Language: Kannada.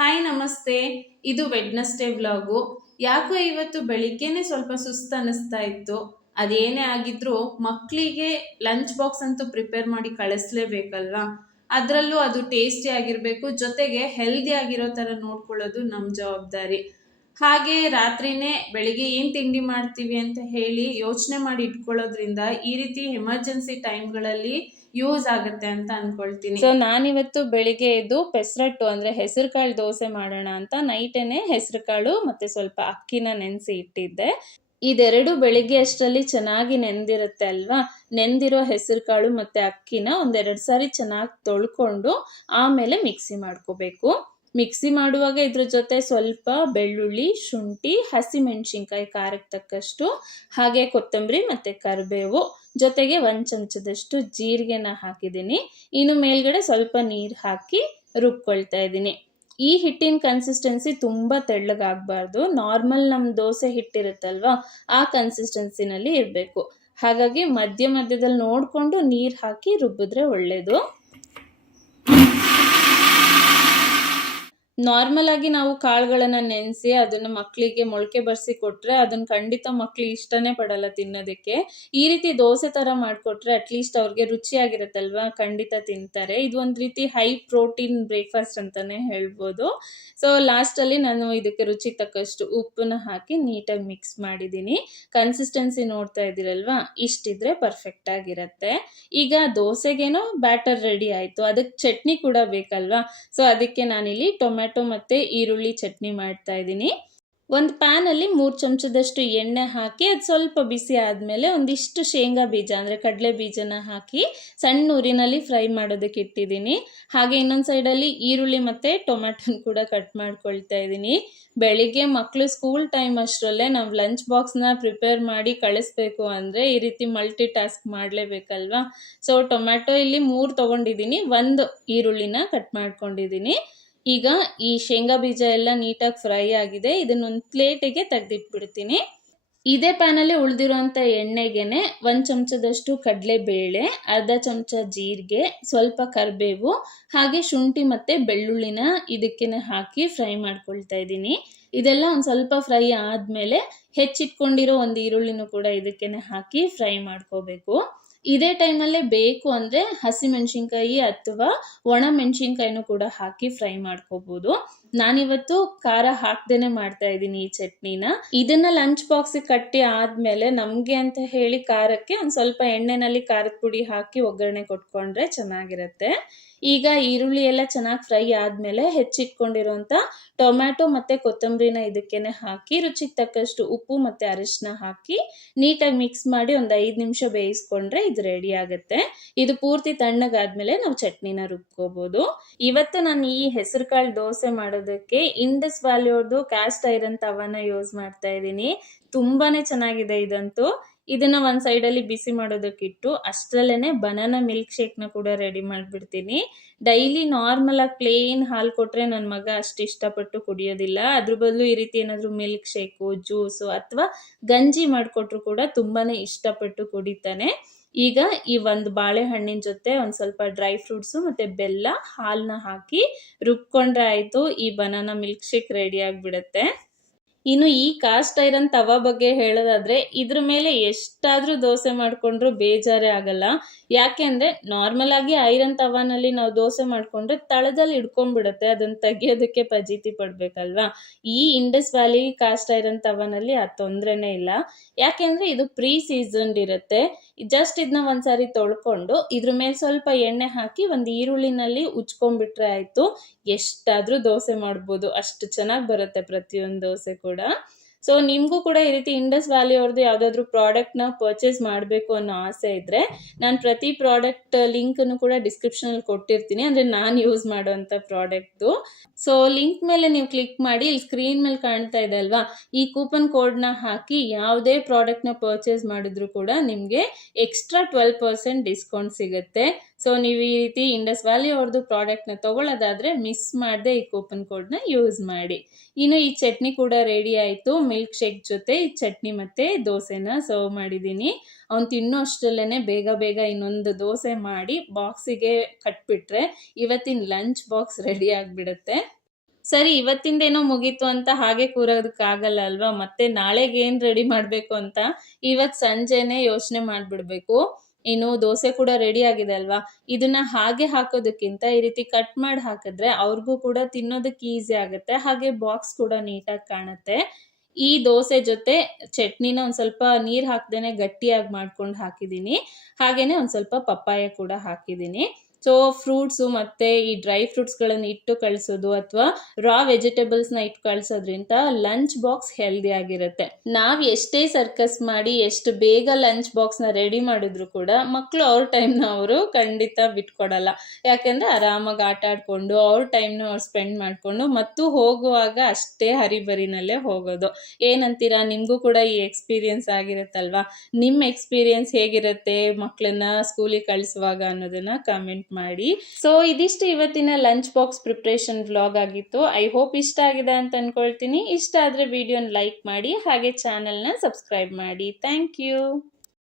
ಹಾಯ್ ನಮಸ್ತೆ. ಇದು ವೆಡ್ನೆಸ್ಡೇ ವ್ಲಾಗು. ಯಾಕೋ ಇವತ್ತು ಬೆಳಿಗ್ಗೆನೆ ಸ್ವಲ್ಪ ಸುಸ್ತು ಅನ್ನಿಸ್ತಾ ಇತ್ತು. ಅದೇನೇ ಆಗಿದ್ರೂ ಮಕ್ಕಳಿಗೆ ಲಂಚ್ ಬಾಕ್ಸ್ ಅಂತೂ ಪ್ರಿಪೇರ್ ಮಾಡಿ ಕಳಿಸ್ಲೇಬೇಕಲ್ವಾ? ಅದರಲ್ಲೂ ಅದು ಟೇಸ್ಟಿ ಆಗಿರಬೇಕು, ಜೊತೆಗೆ ಹೆಲ್ದಿ ಆಗಿರೋ ಥರ ನೋಡ್ಕೊಳ್ಳೋದು ನಮ್ಮ ಜವಾಬ್ದಾರಿ. ಹಾಗೆ ರಾತ್ರಿನೇ ಬೆಳಿಗ್ಗೆ ಏನು ತಿಂಡಿ ಮಾಡ್ತೀವಿ ಅಂತ ಹೇಳಿ ಯೋಚನೆ ಮಾಡಿ ಇಟ್ಕೊಳ್ಳೋದ್ರಿಂದ ಈ ರೀತಿ ಎಮರ್ಜೆನ್ಸಿ ಟೈಮ್ಗಳಲ್ಲಿ ಯೂಸ್ ಆಗುತ್ತೆ ಅಂತ ಅನ್ಕೊಳ್ತೀನಿ. ಸೊ ನಾನಿವತ್ತು ಬೆಳಿಗ್ಗೆ ಎದ್ದು ಪೆಸರಟ್ಟು ಅಂದ್ರೆ ಹೆಸರು ಕಾಳು ದೋಸೆ ಮಾಡೋಣ ಅಂತ ನೈಟೇನೆ ಹೆಸರು ಕಾಳು ಮತ್ತೆ ಸ್ವಲ್ಪ ಅಕ್ಕಿನ ನೆನೆಸಿ ಇಟ್ಟಿದ್ದೆ. ಇದೆರಡು ಬೆಳಿಗ್ಗೆ ಅಷ್ಟರಲ್ಲಿ ಚೆನ್ನಾಗಿ ನೆಂದಿರುತ್ತೆ ಅಲ್ವಾ? ನೆಂದಿರೋ ಹೆಸರು ಕಾಳು ಮತ್ತೆ ಅಕ್ಕಿನ ಒಂದೆರಡು ಸಾರಿ ಚೆನ್ನಾಗಿ ತೊಳ್ಕೊಂಡು ಆಮೇಲೆ ಮಿಕ್ಸಿ ಮಾಡ್ಕೋಬೇಕು. ಮಿಕ್ಸಿ ಮಾಡುವಾಗ ಇದ್ರ ಜೊತೆ ಸ್ವಲ್ಪ ಬೆಳ್ಳುಳ್ಳಿ, ಶುಂಠಿ, ಹಸಿಮೆಣಸಿನ್ಕಾಯಿ ಖಾರಕ್ಕೆ ತಕ್ಕಷ್ಟು, ಹಾಗೆ ಕೊತ್ತಂಬರಿ ಮತ್ತು ಕರಿಬೇವು, ಜೊತೆಗೆ 1 ಚಮಚದಷ್ಟು ಜೀರಿಗೆನ ಹಾಕಿದ್ದೀನಿ. ಇನ್ನು ಮೇಲ್ಗಡೆ ಸ್ವಲ್ಪ ನೀರು ಹಾಕಿ ರುಬ್ಕೊಳ್ತಾ ಇದ್ದೀನಿ. ಈ ಹಿಟ್ಟಿನ ಕನ್ಸಿಸ್ಟೆನ್ಸಿ ತುಂಬ ತೆಳ್ಳಗಾಗಬಾರ್ದು, ನಾರ್ಮಲ್ ನಮ್ಮ ದೋಸೆ ಹಿಟ್ಟಿರುತ್ತಲ್ವಾ ಆ ಕನ್ಸಿಸ್ಟೆನ್ಸಿನಲ್ಲಿ ಇರಬೇಕು. ಹಾಗಾಗಿ ಮಧ್ಯದಲ್ಲಿ ನೋಡಿಕೊಂಡು ನೀರು ಹಾಕಿ ರುಬ್ಬಿದ್ರೆ ಒಳ್ಳೆಯದು. ನಾರ್ಮಲ್ ಆಗಿ ನಾವು ಕಾಳುಗಳನ್ನು ನೆನೆಸಿ ಅದನ್ನು ಮಕ್ಕಳಿಗೆ ಮೊಳಕೆ ಬರಿಸಿ ಕೊಟ್ಟರೆ ಅದನ್ನು ಖಂಡಿತ ಮಕ್ಕಳು ಇಷ್ಟನೇ ಪಡಲ್ಲ ತಿನ್ನೋದಕ್ಕೆ. ಈ ರೀತಿ ದೋಸೆ ಥರ ಮಾಡಿಕೊಟ್ರೆ ಅಟ್ಲೀಸ್ಟ್ ಅವ್ರಿಗೆ ರುಚಿಯಾಗಿರುತ್ತಲ್ವ, ಖಂಡಿತ ತಿಂತಾರೆ. ಇದು ಒಂದು ರೀತಿ ಹೈ ಪ್ರೋಟೀನ್ ಬ್ರೇಕ್ಫಾಸ್ಟ್ ಅಂತಲೇ ಹೇಳ್ಬೋದು. ಸೊ ಲಾಸ್ಟಲ್ಲಿ ನಾನು ಇದಕ್ಕೆ ರುಚಿಗೆ ತಕ್ಕಷ್ಟು ಉಪ್ಪನ್ನ ಹಾಕಿ ನೀಟಾಗಿ ಮಿಕ್ಸ್ ಮಾಡಿದ್ದೀನಿ. ಕನ್ಸಿಸ್ಟೆನ್ಸಿ ನೋಡ್ತಾ ಇದ್ದೀರಲ್ವಾ, ಇಷ್ಟಿದ್ರೆ ಪರ್ಫೆಕ್ಟ್ ಆಗಿರುತ್ತೆ. ಈಗ ದೋಸೆಗೇನೋ ಬ್ಯಾಟರ್ ರೆಡಿ ಆಯಿತು, ಅದಕ್ಕೆ ಚಟ್ನಿ ಕೂಡ ಬೇಕಲ್ವಾ? ಸೊ ಅದಕ್ಕೆ ನಾನಿಲ್ಲಿ ಟೊಮ್ಯಾಟೊ ಮತ್ತು ಈರುಳ್ಳಿ ಚಟ್ನಿ ಮಾಡ್ತಾ ಇದ್ದೀನಿ. ಒಂದು ಪ್ಯಾನಲ್ಲಿ 3 ಚಮಚದಷ್ಟು ಎಣ್ಣೆ ಹಾಕಿ ಅದು ಸ್ವಲ್ಪ ಬಿಸಿ ಆದಮೇಲೆ ಒಂದಿಷ್ಟು ಶೇಂಗಾ ಬೀಜ ಅಂದರೆ ಕಡಲೆ ಬೀಜನ ಹಾಕಿ ಸಣ್ಣ ಉರಿನಲ್ಲಿ ಫ್ರೈ ಮಾಡೋದಕ್ಕೆ ಇಟ್ಟಿದ್ದೀನಿ. ಹಾಗೆ ಇನ್ನೊಂದು ಸೈಡಲ್ಲಿ ಈರುಳ್ಳಿ ಮತ್ತು ಟೊಮ್ಯಾಟೊನ ಕೂಡ ಕಟ್ ಮಾಡ್ಕೊಳ್ತಾ ಇದ್ದೀನಿ. ಬೆಳಿಗ್ಗೆ ಮಕ್ಕಳು ಸ್ಕೂಲ್ ಟೈಮ್ ಅಷ್ಟರಲ್ಲೇ ನಾವು ಲಂಚ್ ಬಾಕ್ಸ್ನ ಪ್ರಿಪೇರ್ ಮಾಡಿ ಕಳಿಸ್ಬೇಕು ಅಂದರೆ ಈ ರೀತಿ ಮಲ್ಟಿ ಟಾಸ್ಕ್ ಮಾಡಲೇಬೇಕಲ್ವಾ? ಸೊ ಟೊಮ್ಯಾಟೊ ಇಲ್ಲಿ 3 ತೊಗೊಂಡಿದ್ದೀನಿ, 1 ಈರುಳ್ಳಿನ ಕಟ್ ಮಾಡ್ಕೊಂಡಿದ್ದೀನಿ. ಈಗ ಈ ಶೇಂಗಾ ಬೀಜ ಎಲ್ಲ ನೀಟಾಗಿ ಫ್ರೈ ಆಗಿದೆ, ಇದನ್ನೊಂದು ಪ್ಲೇಟಿಗೆ ತೆಗೆದಿಟ್ಬಿಡ್ತೀನಿ. ಇದೇ ಪ್ಯಾನಲ್ಲಿ ಉಳಿದಿರೋಂಥ ಎಣ್ಣೆಗೆನೆ 1 ಚಮಚದಷ್ಟು ಕಡಲೆಬೇಳೆ, ಅರ್ಧ ಚಮಚ ಜೀರಿಗೆ, ಸ್ವಲ್ಪ ಕರಿಬೇವು, ಹಾಗೆ ಶುಂಠಿ ಮತ್ತು ಬೆಳ್ಳುಳ್ಳಿನ ಇದಕ್ಕೇನೆ ಹಾಕಿ ಫ್ರೈ ಮಾಡ್ಕೊಳ್ತಾ ಇದ್ದೀನಿ. ಇದೆಲ್ಲ ಒಂದು ಸ್ವಲ್ಪ ಫ್ರೈ ಆದಮೇಲೆ ಹೆಚ್ಚಿಟ್ಕೊಂಡಿರೋ ಒಂದು ಈರುಳ್ಳಿನೂ ಕೂಡ ಇದಕ್ಕೇನೆ ಹಾಕಿ ಫ್ರೈ ಮಾಡ್ಕೋಬೇಕು. ಇದೇ ಟೈಮಲ್ಲೇ ಬೇಕು ಅಂದರೆ ಹಸಿಮೆಣಸಿನ್ಕಾಯಿ ಅಥವಾ ಒಣ ಮೆಣಸಿನ್ಕಾಯಿನೂ ಕೂಡ ಹಾಕಿ ಫ್ರೈ ಮಾಡ್ಕೋಬೋದು. ನಾನಿವತ್ತು ಖಾರ ಹಾಕ್ದೇನೆ ಮಾಡ್ತಾ ಇದ್ದೀನಿ ಈ ಚಟ್ನಿನ. ಇದನ್ನ ಲಂಚ್ ಬಾಕ್ಸಿಗೆ ಕಟ್ಟಿ ಆದಮೇಲೆ ನಮಗೆ ಅಂತ ಹೇಳಿ ಖಾರಕ್ಕೆ ಒಂದು ಸ್ವಲ್ಪ ಎಣ್ಣೆನಲ್ಲಿ ಖಾರದ ಪುಡಿ ಹಾಕಿ ಒಗ್ಗರಣೆ ಕೊಟ್ಕೊಂಡ್ರೆ ಚೆನ್ನಾಗಿರುತ್ತೆ. ಈಗ ಈರುಳ್ಳಿ ಎಲ್ಲ ಚೆನ್ನಾಗಿ ಫ್ರೈ ಆದಮೇಲೆ ಹೆಚ್ಚಿಟ್ಕೊಂಡಿರೋಂಥ ಟೊಮ್ಯಾಟೊ ಮತ್ತು ಕೊತ್ತಂಬರಿನ ಇದಕ್ಕೇನೆ ಹಾಕಿ ರುಚಿಗೆ ತಕ್ಕಷ್ಟು ಉಪ್ಪು ಮತ್ತು ಅರಿಶಿನ ಹಾಕಿ ನೀಟಾಗಿ ಮಿಕ್ಸ್ ಮಾಡಿ ಒಂದು 5 ನಿಮಿಷ ಬೇಯಿಸ್ಕೊಂಡ್ರೆ ಇದು ರೆಡಿ ಆಗುತ್ತೆ. ಇದು ಪೂರ್ತಿ ತಣ್ಣಗಾದ್ಮೇಲೆ ನಾವು ಚಟ್ನಿನ ರುಬ್ಕೋಬೋದು. ಇವತ್ತು ನಾನು ಈ ಹೆಸರು ಕಾಳು ದೋಸೆ ಮಾಡೋದಕ್ಕೆ ಇಂಡಸ್ ವ್ಯಾಲಿ ಅವ್ರದ್ದು ಕ್ಯಾಸ್ಟ್ ಐರನ್ ತವಾನ ಯೂಸ್ ಮಾಡ್ತಾ ಇದ್ದೀನಿ. ತುಂಬಾನೇ ಚೆನ್ನಾಗಿದೆ ಇದಂತೂ. ಇದನ್ನ ಒಂದು ಸೈಡಲ್ಲಿ ಬಿಸಿ ಮಾಡೋದಕ್ಕಿಟ್ಟು ಅಷ್ಟರಲ್ಲೇ ಬನಾನಾ ಮಿಲ್ಕ್ ಶೇಕ್ನ ಕೂಡ ರೆಡಿ ಮಾಡಿಬಿಡ್ತೀನಿ. ಡೈಲಿ ನಾರ್ಮಲ್ ಆಗಿ ಪ್ಲೇನ್ ಹಾಲು ಕೊಟ್ಟರೆ ನನ್ನ ಮಗ ಅಷ್ಟು ಇಷ್ಟಪಟ್ಟು ಕುಡಿಯೋದಿಲ್ಲ. ಅದ್ರ ಬದಲು ಈ ರೀತಿ ಏನಾದರೂ ಮಿಲ್ಕ್ ಶೇಕು, ಜ್ಯೂಸು ಅಥವಾ ಗಂಜಿ ಮಾಡಿಕೊಟ್ರು ಕೂಡ ತುಂಬಾನೇ ಇಷ್ಟಪಟ್ಟು ಕುಡಿತಾನೆ. ಈಗ ಈ ಒಂದು ಬಾಳೆಹಣ್ಣಿನ ಜೊತೆ ಒಂದು ಸ್ವಲ್ಪ ಡ್ರೈ ಫ್ರೂಟ್ಸು ಮತ್ತು ಬೆಲ್ಲ, ಹಾಲನ್ನ ಹಾಕಿ ರುಬ್ಕೊಂಡ್ರೆ ಆಯಿತು, ಈ ಬನಾನಾ ಮಿಲ್ಕ್ ಶೇಕ್ ರೆಡಿ ಆಗಿಬಿಡುತ್ತೆ. ಇನ್ನು ಈ ಕಾಸ್ಟ್ ಐರನ್ ತವಾ ಬಗ್ಗೆ ಹೇಳೋದಾದ್ರೆ ಇದ್ರ ಮೇಲೆ ಎಷ್ಟಾದರೂ ದೋಸೆ ಮಾಡಿಕೊಂಡ್ರೂ ಬೇಜಾರೇ ಆಗಲ್ಲ. ಯಾಕೆಂದರೆ ನಾರ್ಮಲ್ ಆಗಿ ಐರನ್ ತವಾನಲ್ಲಿ ನಾವು ದೋಸೆ ಮಾಡಿಕೊಂಡ್ರೆ ತಳದಲ್ಲಿ ಹಿಡ್ಕೊಂಡ್ಬಿಡುತ್ತೆ, ಅದನ್ನು ತೆಗಿಯೋದಕ್ಕೆ ಫಜೀತಿ ಪಡಬೇಕಲ್ವಾ? ಈ ಇಂಡಸ್ ವ್ಯಾಲಿ ಕಾಸ್ಟ್ ಐರನ್ ತವಾನಲ್ಲಿ ಆ ತೊಂದರೆನೇ ಇಲ್ಲ. ಯಾಕೆಂದರೆ ಇದು ಪ್ರೀ ಸೀಸನ್ಡ್ ಇರುತ್ತೆ. ಜಸ್ಟ್ ಇದನ್ನ ಒಂದ್ಸಾರಿ ತೊಳ್ಕೊಂಡು ಇದ್ರ ಮೇಲೆ ಸ್ವಲ್ಪ ಎಣ್ಣೆ ಹಾಕಿ ಒಂದು ಈರುಳ್ಳಿನಲ್ಲಿ ಉಚ್ಕೊಂಡ್ಬಿಟ್ರೆ ಆಯಿತು, ಎಷ್ಟಾದರೂ ದೋಸೆ ಮಾಡ್ಬೋದು. ಅಷ್ಟು ಚೆನ್ನಾಗಿ ಬರುತ್ತೆ ಪ್ರತಿಯೊಂದು ದೋಸೆ ಕೂಡ. ಸೊ ನಿಮಗೂ ಕೂಡ ಈ ರೀತಿ ಇಂಡಸ್ ವ್ಯಾಲಿ ಅವ್ರದ್ದು ಯಾವುದಾದ್ರೂ ಪ್ರಾಡಕ್ಟ್ನ ಪರ್ಚೇಸ್ ಮಾಡಬೇಕು ಅನ್ನೋ ಆಸೆ ಇದ್ದರೆ ನಾನು ಪ್ರತಿ ಪ್ರಾಡಕ್ಟ್ ಲಿಂಕನ್ನು ಕೂಡ ಡಿಸ್ಕ್ರಿಪ್ಷನಲ್ಲಿ ಕೊಟ್ಟಿರ್ತೀನಿ, ಅಂದರೆ ನಾನು ಯೂಸ್ ಮಾಡೋವಂಥ ಪ್ರಾಡಕ್ಟ್ದು. ಸೊ ಲಿಂಕ್ ಮೇಲೆ ನೀವು ಕ್ಲಿಕ್ ಮಾಡಿ, ಇಲ್ಲಿ ಸ್ಕ್ರೀನ್ ಮೇಲೆ ಕಾಣ್ತಾ ಇದೆ ಅಲ್ವಾ, ಈ ಕೂಪನ್ ಕೋಡ್ನ ಹಾಕಿ ಯಾವುದೇ ಪ್ರಾಡಕ್ಟ್ನ ಪರ್ಚೇಸ್ ಮಾಡಿದ್ರು ಕೂಡ ನಿಮಗೆ ಎಕ್ಸ್ಟ್ರಾ 12% ಡಿಸ್ಕೌಂಟ್ ಸಿಗುತ್ತೆ. ಸೊ ನೀವು ಈ ರೀತಿ ಇಂಡಸ್ ವ್ಯಾಲಿ ಅವ್ರದ್ದು ಪ್ರಾಡಕ್ಟ್ನ ತೊಗೊಳ್ಳೋದಾದರೆ ಮಿಸ್ ಮಾಡದೆ ಈ ಕೂಪನ್ ಕೋಡ್ನ ಯೂಸ್ ಮಾಡಿ. ಇನ್ನು ಈ ಚಟ್ನಿ ಕೂಡ ರೆಡಿ ಆಯಿತು. ಮಿಲ್ಕ್ ಶೇಕ್ ಜೊತೆ ಈ ಚಟ್ನಿ ಮತ್ತು ದೋಸೆನ ಸರ್ವ್ ಮಾಡಿದ್ದೀನಿ. ಅವ್ನು ತಿನ್ನೋ ಅಷ್ಟರಲ್ಲೇ ಬೇಗ ಇನ್ನೊಂದು ದೋಸೆ ಮಾಡಿ ಬಾಕ್ಸಿಗೆ ಕಟ್ಬಿಟ್ರೆ ಇವತ್ತಿನ ಲಂಚ್ ಬಾಕ್ಸ್ ರೆಡಿ ಆಗಿಬಿಡುತ್ತೆ. ಸರಿ ಇವತ್ತಿಂದೇನೋ ಮುಗೀತು ಅಂತ ಹಾಗೆ ಕೂರೋದಕ್ಕಾಗಲ್ಲ ಅಲ್ವಾ? ಮತ್ತೆ ನಾಳೆಗೇನ್ ರೆಡಿ ಮಾಡ್ಬೇಕು ಅಂತ ಇವತ್ತು ಸಂಜೆನೆ ಯೋಚನೆ ಮಾಡ್ಬಿಡ್ಬೇಕು. ಇನ್ನು ದೋಸೆ ಕೂಡ ರೆಡಿ ಆಗಿದೆ ಅಲ್ವಾ? ಇದನ್ನ ಹಾಗೆ ಹಾಕೋದಕ್ಕಿಂತ ಈ ರೀತಿ ಕಟ್ ಮಾಡಿ ಹಾಕಿದ್ರೆ ಅವ್ರಿಗೂ ಕೂಡ ತಿನ್ನೋದಕ್ಕೆ ಈಸಿ ಆಗುತ್ತೆ. ಹಾಗೆ ಬಾಕ್ಸ್ ಕೂಡ ನೀಟಾಗಿ ಕಾಣುತ್ತೆ. ಈ ದೋಸೆ ಜೊತೆ ಚಟ್ನಿನ ಒಂದ್ ಸ್ವಲ್ಪ ನೀರ್ ಹಾಕ್ದೇನೆ ಗಟ್ಟಿಯಾಗಿ ಮಾಡ್ಕೊಂಡು ಹಾಕಿದೀನಿ. ಹಾಗೇನೆ ಒಂದ್ ಸ್ವಲ್ಪ ಪಪ್ಪಾಯ ಕೂಡ ಹಾಕಿದೀನಿ. ಸೊ ಫ್ರೂಟ್ಸು ಮತ್ತೆ ಈ ಡ್ರೈ ಫ್ರೂಟ್ಸ್‌ಗಳನ್ನ ಇಟ್ಟು ಕಳ್ಸೋದು ಅಥವಾ ರಾ ವೆಜಿಟೇಬಲ್ಸ್‌ನ ಇಟ್ಟು ಕಳ್ಸೋದ್ರಿಂದ ಲಂಚ್ ಬಾಕ್ಸ್ ಹೆಲ್ದಿ ಆಗಿರುತ್ತೆ. ನಾವ್ ಎಷ್ಟೇ ಸರ್ಕಸ್ ಮಾಡಿ ಎಷ್ಟು ಬೇಗ ಲಂಚ್ ಬಾಕ್ಸ್‌ನ ರೆಡಿ ಮಾಡಿದ್ರು ಕೂಡ ಮಕ್ಕಳು ಅವ್ರ ಟೈಮ್‌ನ ಅವರು ಖಂಡಿತ ಬಿಟ್ಕೊಡಲ್ಲ. ಯಾಕಂದ್ರೆ ಆರಾಮಾಗಿ ಆಟ ಆಡ್ಕೊಂಡು ಅವ್ರ ಟೈಮ್‌ನ ಅವ್ರು ಸ್ಪೆಂಡ್ ಮಾಡ್ಕೊಂಡು ಮತ್ತು ಹೋಗುವಾಗ ಅಷ್ಟೇ ಹರಿಬರಿನಲ್ಲೇ ಹೋಗೋದು. ಏನಂತೀರಾ? ನಿಮಗೂ ಕೂಡ ಈ ಎಕ್ಸ್ಪೀರಿಯನ್ಸ್ ಆಗಿರುತ್ತಲ್ವಾ? ನಿಮ್ಮ ಎಕ್ಸ್ಪೀರಿಯನ್ಸ್ ಹೇಗಿರುತ್ತೆ ಮಕ್ಕಳನ್ನ ಸ್ಕೂಲಿಗೆ ಕಳಿಸುವಾಗ ಅನ್ನೋದನ್ನ ಕಮೆಂಟ್ ಮಾಡಿ. ಸೊ ಇದಿಷ್ಟು ಇವತ್ತಿನ ಲಂಚ್ ಬಾಕ್ಸ್ ಪ್ರಿಪ್ರೇಷನ್ ವ್ಲಾಗ್ ಆಗಿತ್ತು. ಐ ಹೋಪ್ ಇಷ್ಟ ಆಗಿದೆ ಅಂತ ಅನ್ಕೊಳ್ತೀನಿ. ಇಷ್ಟ ಆದ್ರೆ ವಿಡಿಯೋನ ಲೈಕ್ ಮಾಡಿ ಹಾಗೆ ಚಾನೆಲ್ನ ಸಬ್ಸ್ಕ್ರೈಬ್ ಮಾಡಿ. Thank you.